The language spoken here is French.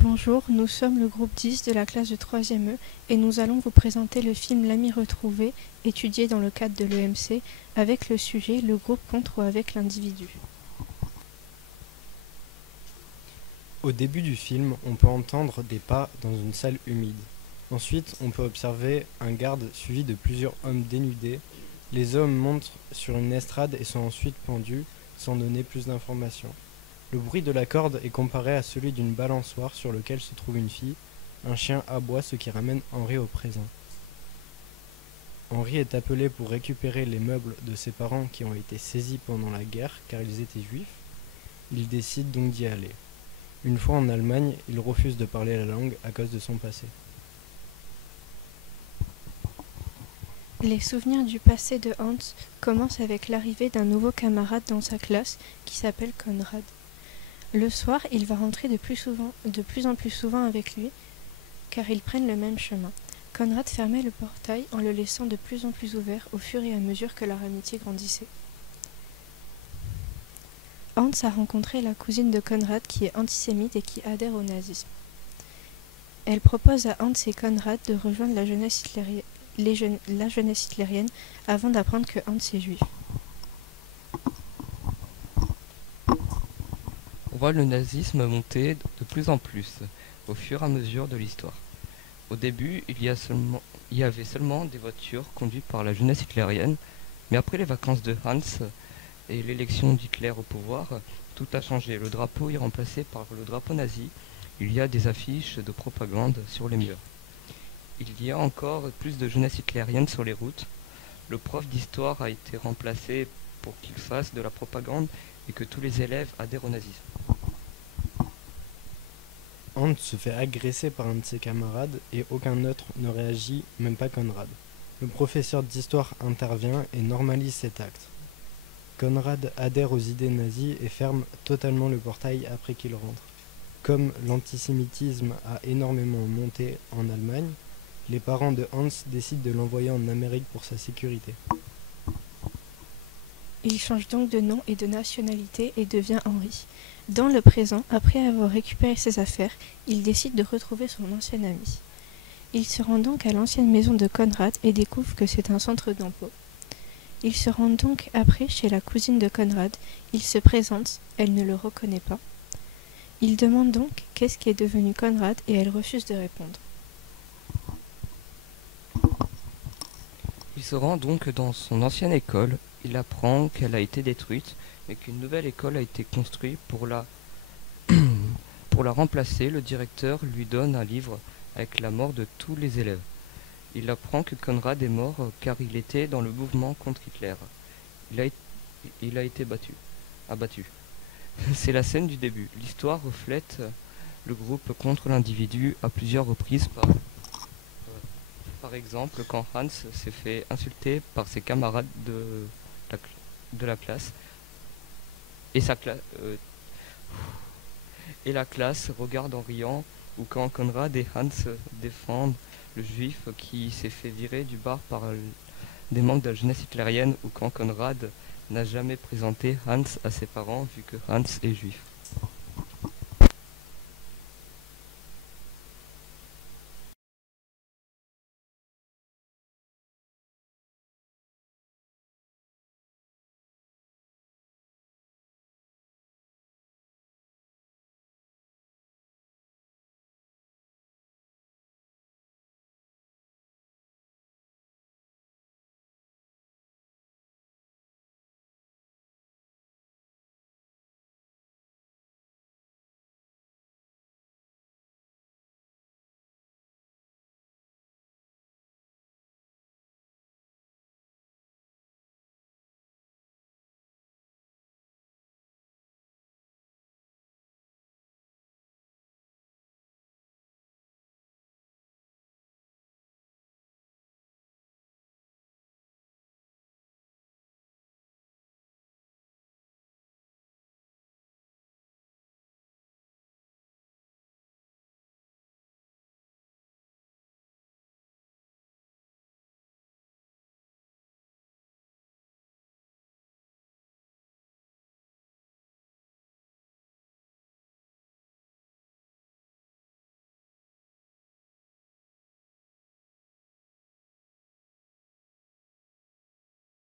Bonjour, nous sommes le groupe 10 de la classe de 3e E et nous allons vous présenter le film L'ami retrouvé, étudié dans le cadre de l'EMC, avec le sujet Le groupe contre ou avec l'individu. Au début du film, on peut entendre des pas dans une salle humide. Ensuite, on peut observer un garde suivi de plusieurs hommes dénudés. Les hommes montent sur une estrade et sont ensuite pendus, sans donner plus d'informations. Le bruit de la corde est comparé à celui d'une balançoire sur laquelle se trouve une fille. Un chien aboie, ce qui ramène Henri au présent. Henri est appelé pour récupérer les meubles de ses parents qui ont été saisis pendant la guerre car ils étaient juifs. Il décide donc d'y aller. Une fois en Allemagne, il refuse de parler la langue à cause de son passé. Les souvenirs du passé de Hans commencent avec l'arrivée d'un nouveau camarade dans sa classe qui s'appelle Konrad. Le soir, il va rentrer de plus en plus souvent avec lui, car ils prennent le même chemin. Konrad fermait le portail en le laissant de plus en plus ouvert au fur et à mesure que leur amitié grandissait. Hans a rencontré la cousine de Konrad qui est antisémite et qui adhère au nazisme. Elle propose à Hans et Konrad de rejoindre la jeunesse hitlérienne avant d'apprendre que Hans est juif. On voit le nazisme monter de plus en plus au fur et à mesure de l'histoire. Au début, il y avait seulement des voitures conduites par la jeunesse hitlérienne, mais après les vacances de Hans et l'élection d'Hitler au pouvoir, tout a changé. Le drapeau est remplacé par le drapeau nazi. Il y a des affiches de propagande sur les murs. Il y a encore plus de jeunesse hitlérienne sur les routes. Le prof d'histoire a été remplacé pour qu'il fasse de la propagande et que tous les élèves adhèrent au nazisme. Hans se fait agresser par un de ses camarades et aucun autre ne réagit, même pas Konrad. Le professeur d'histoire intervient et normalise cet acte. Konrad adhère aux idées nazies et ferme totalement le portail après qu'il rentre. Comme l'antisémitisme a énormément monté en Allemagne, les parents de Hans décident de l'envoyer en Amérique pour sa sécurité. Il change donc de nom et de nationalité et devient Henri. Dans le présent, après avoir récupéré ses affaires, il décide de retrouver son ancien ami. Il se rend donc à l'ancienne maison de Konrad et découvre que c'est un centre d'emploi. Il se rend donc après chez la cousine de Konrad, il se présente, elle ne le reconnaît pas. Il demande donc qu'est-ce qui est devenu Konrad et elle refuse de répondre. Il se rend donc dans son ancienne école. Il apprend qu'elle a été détruite, mais qu'une nouvelle école a été construite pour la remplacer. Le directeur lui donne un livre avec la mort de tous les élèves. Il apprend que Konrad est mort car il était dans le mouvement contre Hitler. Il a été abattu. C'est la scène du début. L'histoire reflète le groupe contre l'individu à plusieurs reprises par exemple, quand Hans s'est fait insulter par ses camarades de la classe et, et la classe regarde en riant, ou quand Konrad et Hans défendent le juif qui s'est fait virer du bar par des membres de la jeunesse hitlérienne, ou quand Konrad n'a jamais présenté Hans à ses parents vu que Hans est juif.